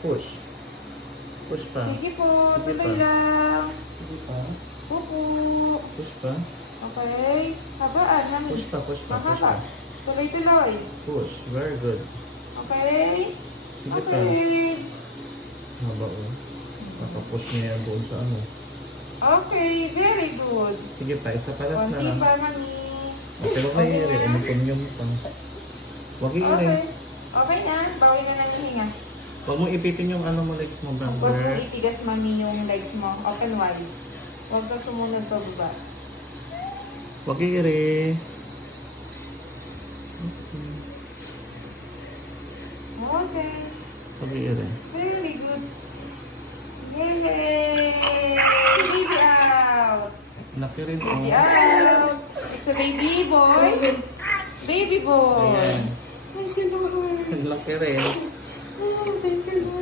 Push. Push pa. Sige po, Sige tuloy pa. lang. Sige pa. Pupo. Push pa. Okay. Habaan namin. Push pa, push pa, push Mahaba. pa. Tuloy-tuloy. Push. Very good. Okay. Sige pa. Okay. Haba oh. Nakapush niya yan doon sa ano. Okay, very good. Sige pa, isa palas na Konti lang. pa, mami. Okay, huwag kayo rin. Umukunyong pa. Huwag kayo rin. Okay. Okay na. Bawi na namin hinga. Huwag mo ipitin yung ano mo legs mo, Huwag mo brother. itigas, mami, yung legs mo. Open wide. Huwag kang sumunod pa baba. Huwag kayo rin. Okay. Huwag kayo rin. Very good. Yay! Baby out! Laki rin Baby oh. out! It's a baby boy. Baby boy. Ayan. Thank you, Lord. Laki rin. Oh, thank you, Lord.